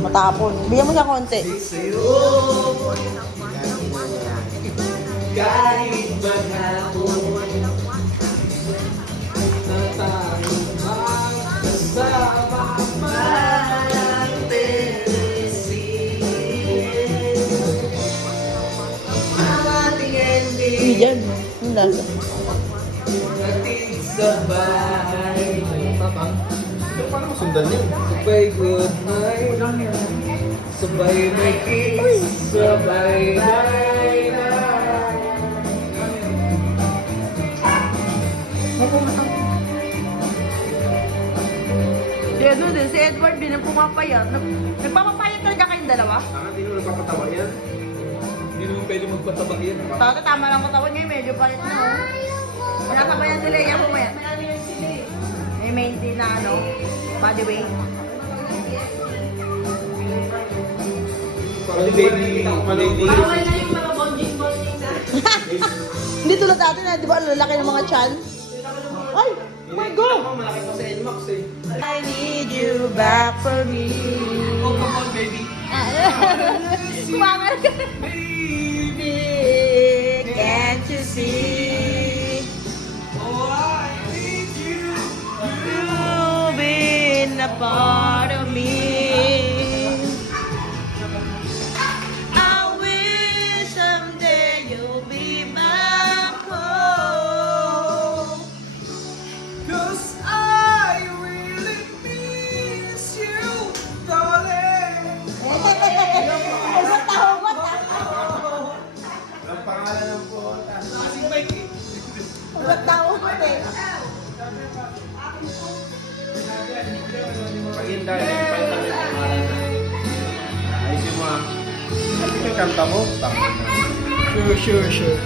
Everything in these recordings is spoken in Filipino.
Matapon. Bigyan mo siya konti. Kahit maghapon na tayo magkasama ang ating ending Bigyan. Ang lasa. ating sabay. Paano masundan yun? Sabay good night, sabay may kiss, sabay bye bye. Si ano din, si Edward din ang pumapayat. Nagpapapayat talaga kayong dalawa? Hindi naman nagpapatawa yan. Hindi naman pwede magpataba yan. Talaga tama lang katawan ngayon, medyo payat na. Nakasabayan si Leia pumayat. May maintain na ano, body weight. Pwede baby. Bawal na yung mga bonding-bonding na. Hindi tulad natin na, di ba, ang lalaki ng mga chan? Ay! Oh my God! Malaki pa sa NMAX eh. I need you back for me. Oh, come on, baby. Kumangal ka. Baby, can't you see? Oh, I need you. You've been a part of me. I wish someday you'll be back home. 'Cause I really miss you, darling. Ay, ba't taho ba? Ang pangalan ng po. Kasing bike eh. Ba't taho ba eh? Pag yun dahil, nagpalitan yung pangalan na. Ayusin mo ah. Ano yung kanta mo? Tama na. Sure.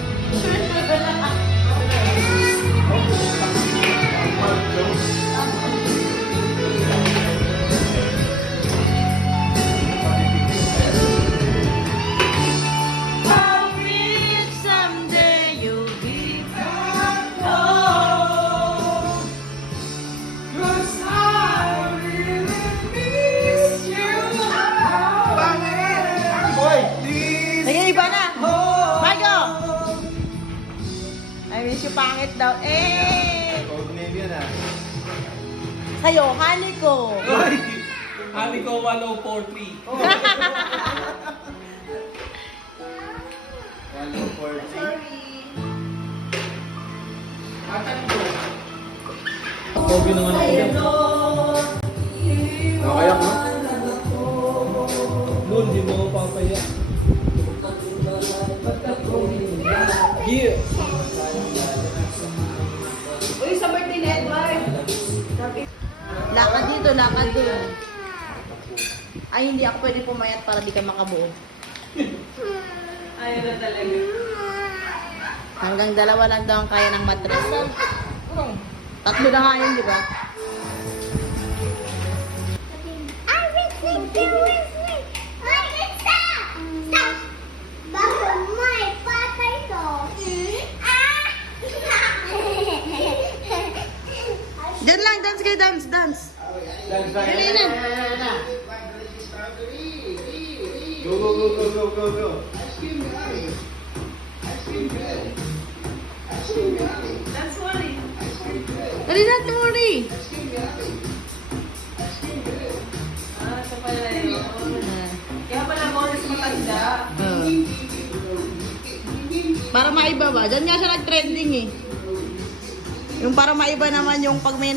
I wish someday you'll be back home. 'Cause I really miss you, darling. Boy! Naging iba na. Margo! I miss you pangit daw. Code name yun ah. Sa'yo, honey ko. Ay! Ani ko 1043. 140. Pogi naman ako yan. Nakayak mo? Doon, di mo ako papaya. Yeah. Uy, sa birthday ni Edward. Lakad dito, lakad doon. Ay, hindi ako pwede pumayat para di ka makabuo. Ayaw na talaga. Hanggang 2 lang daw ang kaya ng matres. 3 na nga yun, di ba? Diyan lang, dance kayo, dance. Dali na. Go. That's funny. Dali na, Tori. Sa pala yun. Kaya pala bonus matanda. Para maiba ba? Diyan nga siya nag-trending eh. Yung para maiba naman yung pag may